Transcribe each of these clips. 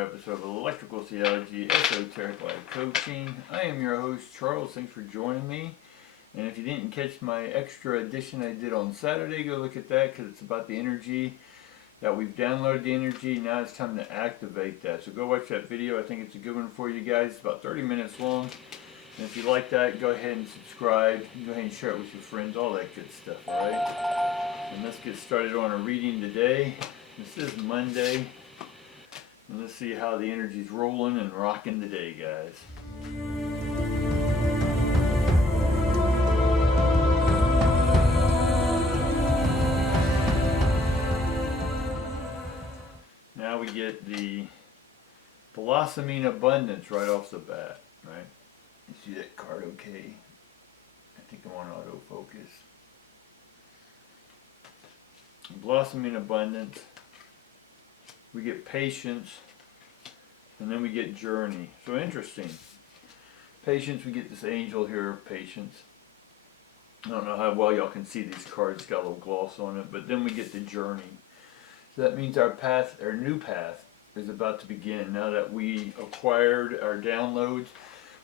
another episode of Electrical Theology, Esoteric Life Coaching. I am your host, Charles. Thanks for joining me. And if you didn't catch my extra edition I did on Saturday, go look at that because it's about the energy that we've downloaded the energy. Now it's time to activate that. So go watch that video. I think it's a good one for you guys. It's about 30 minutes long. And if you like that, go ahead and subscribe. Go ahead and share it with your friends, all that good stuff, alright? And let's get started on a reading today. This is Monday. And let's see how the energy's rolling and rocking today, guys. Now we get the blossoming abundance right off the bat, right? You see that card okay? I think I'm on autofocus. Blossoming abundance. We get patience, and then we get journey. So interesting. Patience, we get this angel here of patience. I don't know how well y'all can see these cards, got a little gloss on it, but then we get the journey. So that means our path, our new path, is about to begin now that we acquired our downloads,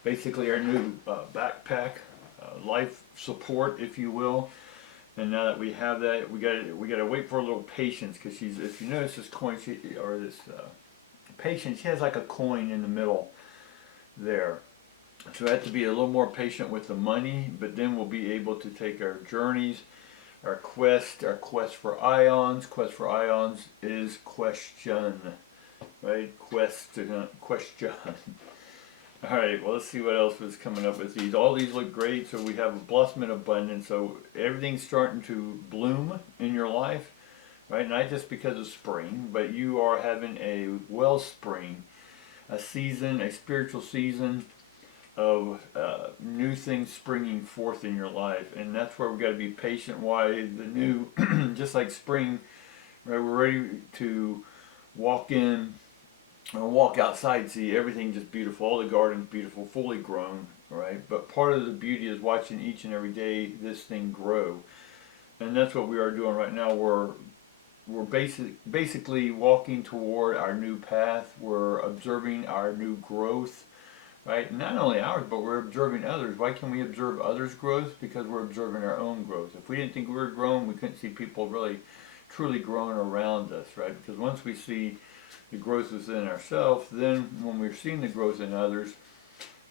basically our new backpack, life support, if you will. And now that we have that, we got to wait for a little patience, because she's, if you notice this coin, patience, she has like a coin in the middle there. So we have to be a little more patient with the money, but then we'll be able to take our journeys, our quest for ions. Quest for ions is question, right? Question. Alright, well, let's see what else was coming up with these. All these look great. So we have a blossoming abundance. So everything's starting to bloom in your life, right? Not just because of spring, but you are having a wellspring, a season, a spiritual season of new things springing forth in your life. And that's where we've got to be patient. Why the new, just like spring, right? We're ready to walk in, or walk outside and see everything just beautiful, all the gardens beautiful, fully grown, right? But part of the beauty is watching each and every day this thing grow. And that's what we are doing right now. We're basically walking toward our new path. We're observing our new growth, right? Not only ours, but we're observing others. Why can we observe others' growth? Because we're observing our own growth. If we didn't think we were growing, we couldn't see people really truly growing around us, right? Because once we see the growth within ourselves, then when we're seeing the growth in others,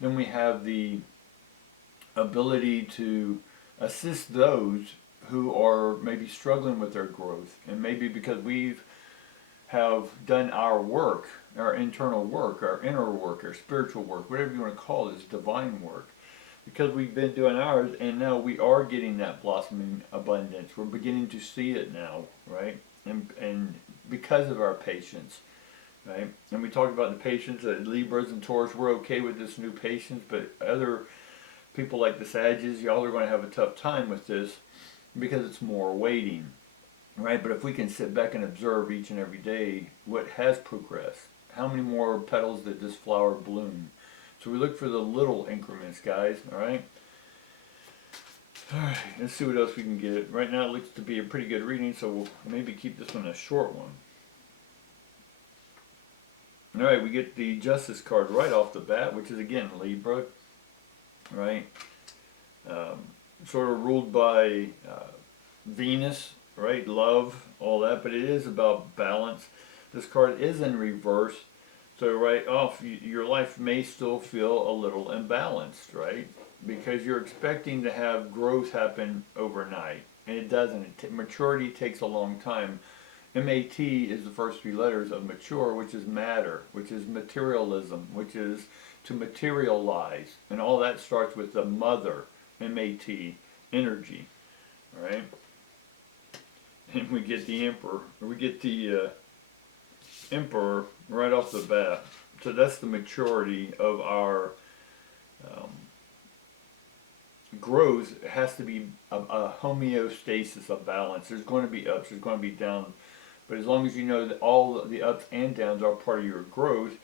then we have the ability to assist those who are maybe struggling with their growth. And maybe because we have done our work, our internal work, our inner work, our spiritual work, whatever you want to call it, is divine work. Because we've been doing ours, and now we are getting that blossoming abundance. We're beginning to see it now, right? And because of our patience. Right? And we talked about the patience that Libras and Taurus, we're okay with this new patience, but other people like the Sagittarius, y'all are going to have a tough time with this because it's more waiting, right? But if we can sit back and observe each and every day what has progressed, how many more petals did this flower bloom? So we look for the little increments, guys, all right? All right, let's see what else we can get. Right now it looks to be a pretty good reading, so we'll maybe keep this one a short one. Alright, we get the Justice card right off the bat, which is again Libra, right? Sort of ruled by Venus, right? Love, all that, but it is about balance. This card is in reverse, so right off, your life may still feel a little imbalanced, right? Because you're expecting to have growth happen overnight, and it doesn't. Maturity takes a long time. MAT is the first three letters of mature, which is matter, which is materialism, which is to materialize. And all that starts with the mother, MAT, energy. Alright? And we get the emperor, we get the emperor right off the bat. So that's the maturity of our growth. It has to be a homeostasis, a balance. There's going to be ups, there's going to be downs. But as long as you know that all the ups and downs are part of your growth,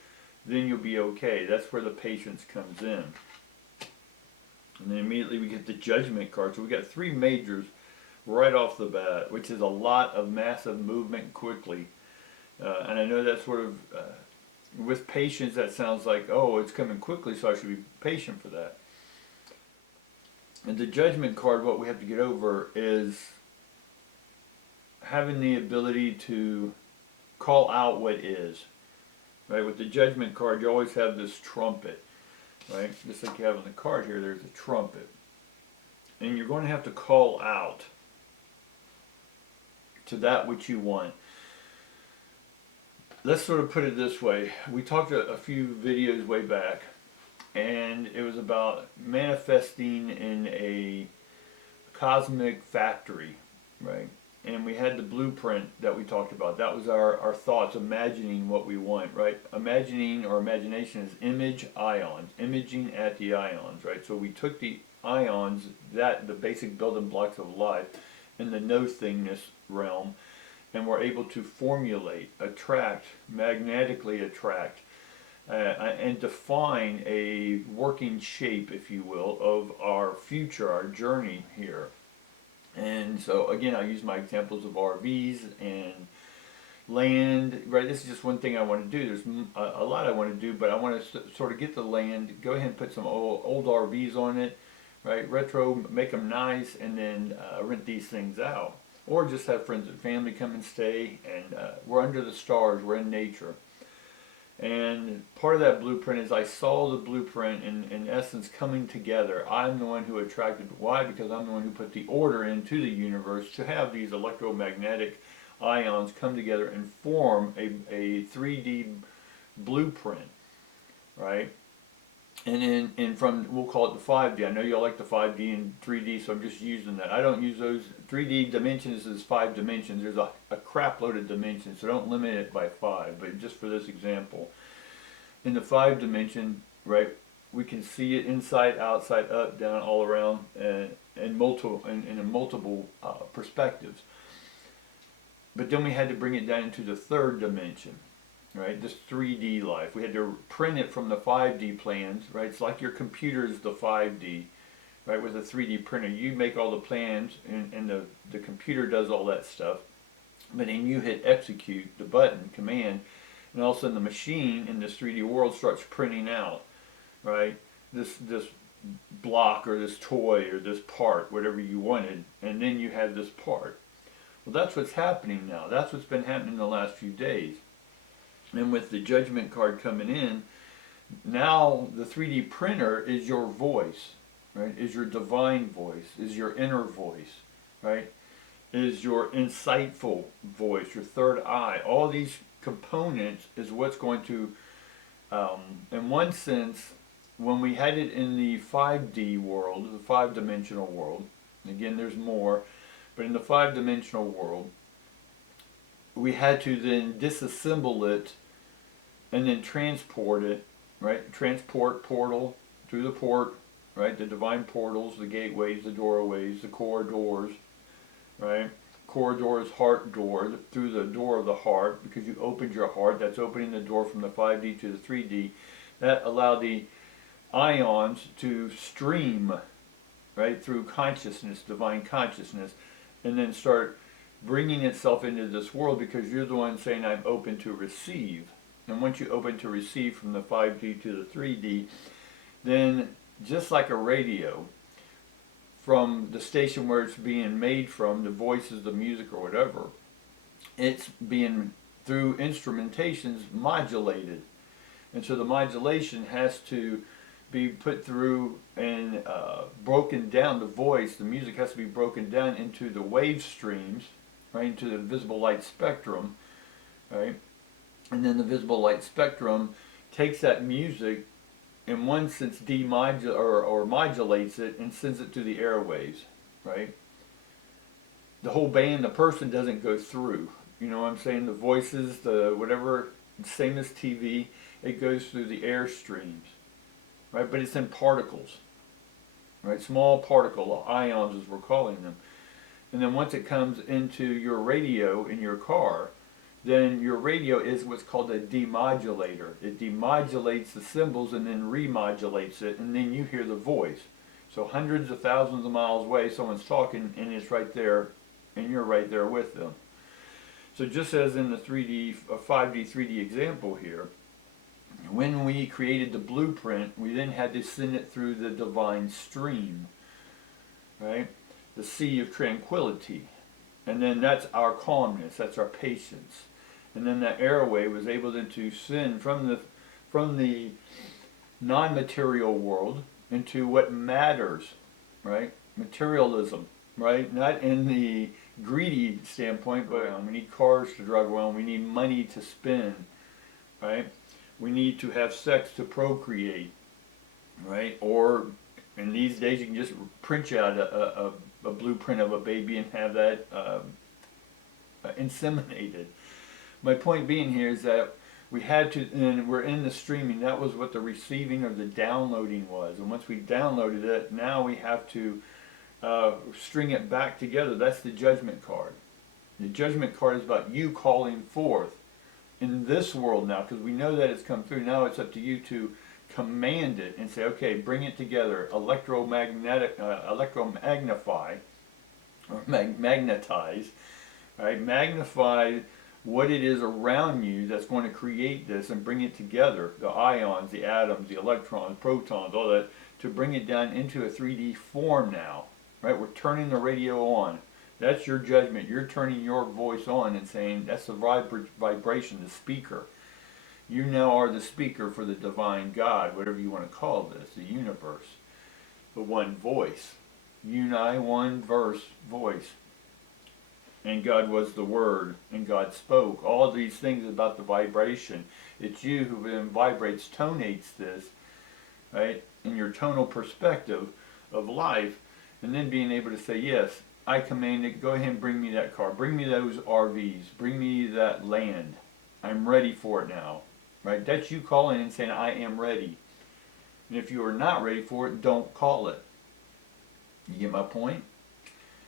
then you'll be okay. That's where the patience comes in. And then immediately we get the Judgment card. So we got three majors right off the bat, which is a lot of massive movement quickly. And I know that sort of with patience, that sounds like, oh, it's coming quickly, so I should be patient for that. And the judgment card, what we have to get over is having the ability to call out what is. Right? With the judgment card, you always have this trumpet. Right? Just like you have on the card here, there's a trumpet. And you're going to have to call out to that which you want. Let's sort of put it this way. We talked a few videos way back, and it was about manifesting in a cosmic factory, right? And we had the blueprint that we talked about. That was our thoughts, imagining what we want, right? Imagining, or imagination, is image ions, imaging at the ions, right? So we took the ions, the basic building blocks of life, in the no-thingness realm, and we're able to formulate, attract, magnetically attract, and define a working shape, if you will, of our future, our journey here. And so again, I use my examples of RVs and land, right? This is just one thing I want to do. There's a lot I want to do, but I want to sort of get the land, go ahead and put some old RVs on it, right? Retro, make them nice, and then rent these things out. Or just have friends and family come and stay, and we're under the stars, we're in nature. And part of that blueprint is I saw the blueprint in essence coming together. I'm the one who attracted. Why? Because I'm the one who put the order into the universe to have these electromagnetic ions come together and form a 3D blueprint, right? And from, we'll call it the 5D. I know y'all like the 5D and 3D, so I'm just using that. I don't use those. 3D dimensions is 5 dimensions. There's a crap load of dimensions, so don't limit it by 5. But just for this example, in the 5 dimension, right, we can see it inside, outside, up, down, all around, in multiple perspectives. But then we had to bring it down into the 3rd dimension. Right, this 3D life. We had to print it from the 5D plans, right? It's like your computer is the 5D, right? With a 3D printer, you make all the plans, and the computer does all that stuff. But then you hit execute, the button, command, and all of a sudden the machine in this 3D world starts printing out, right? This block or this toy or this part, whatever you wanted, and then you have this part. Well, that's what's happening now. That's what's been happening in the last few days. And with the judgment card coming in, now the 3D printer is your voice, right? Is your divine voice, is your inner voice, right? Is your insightful voice, your third eye. All these components is what's going to, in one sense, when we had it in the 5D world, the 5-dimensional world, again there's more, but in the 5-dimensional world, we had to then disassemble it and then transport it, right? Transport portal through the port, right? The divine portals, the gateways, the doorways, the corridors, right? Corridors, heart door, through the door of the heart, because you opened your heart. That's opening the door from the 5D to the 3D. That allowed the ions to stream, right, through consciousness, divine consciousness, and then start bringing itself into this world, because you're the one saying, I'm open to receive. And once you open to receive from the 5D to the 3D, then just like a radio, from the station where it's being made from, the voices, the music, or whatever, it's being, through instrumentations, modulated. And so the modulation has to be put through and broken down. The voice, the music has to be broken down into the wave streams, right, into the visible light spectrum, right? And then the visible light spectrum takes that music, in one sense, or modulates it and sends it to the airwaves, right? The whole band, the person doesn't go through. You know what I'm saying? The voices, the whatever, same as TV, it goes through the air streams, right? But it's in particles, right? Small particle, ions as we're calling them. And then once it comes into your radio in your car, then your radio is what's called a demodulator. It demodulates the symbols and then remodulates it, and then you hear the voice. So hundreds of thousands of miles away, someone's talking, and it's right there, and you're right there with them. So just as in the 5D, 3D example here, When we created the blueprint, we then had to send it through the divine stream, right? The sea of tranquility. And then that's our calmness, that's our patience. And then that airway was able then to send from the non-material world into what matters, right? Materialism, right? Not in the greedy standpoint, but we need cars to drive around, we need money to spend, right? We need to have sex to procreate, right? Or in these days you can just print out a blueprint of a baby and have that inseminated. My point being here is that we had to, and we're in the streaming, that was what the receiving or the downloading was. And once we downloaded it, now we have to string it back together. That's the judgment card. The judgment card is about you calling forth in this world now, because we know that it's come through. Now it's up to you to command it and say, okay, bring it together, electromagnify, or magnetize, right? Magnify what it is around you that's going to create this and bring it together, the ions, the atoms, the electrons, protons, all that, to bring it down into a 3D form now, right? We're turning the radio on. That's your judgment. You're turning your voice on and saying, that's the vibration, the speaker. You now are the speaker for the divine God, whatever you want to call this, the universe. The one voice. Uni, one verse, voice. And God was the Word, and God spoke. All of these things about the vibration. It's you who then vibrates, tonates this, right, in your tonal perspective of life, and then being able to say, yes, I command it, go ahead and bring me that car, bring me those RVs, bring me that land. I'm ready for it now, right? That's you calling and saying, I am ready. And if you are not ready for it, don't call it. You get my point?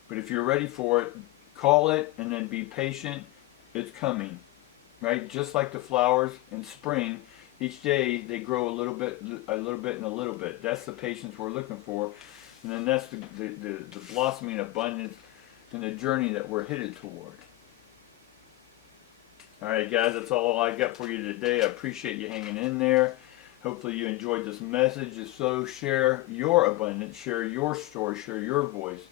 But if you're ready for it, call it and then be patient. It's coming, right? Just like the flowers in spring, each day they grow a little bit, and a little bit. That's the patience we're looking for. And then that's the blossoming abundance and the journey that we're headed toward. Alright guys, that's all I got for you today. I appreciate you hanging in there. Hopefully you enjoyed this message. If so, share your abundance, share your story, share your voice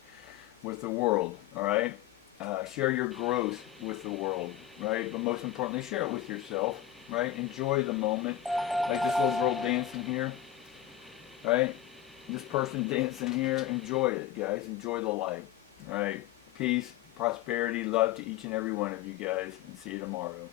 with the world. Alright? Share your growth with the world. Right? But most importantly, share it with yourself. Right? Enjoy the moment. Like this little girl dancing here. Right? This person dancing here, enjoy it, guys. Enjoy the light. All right. Peace, prosperity, love to each and every one of you guys, and see you tomorrow.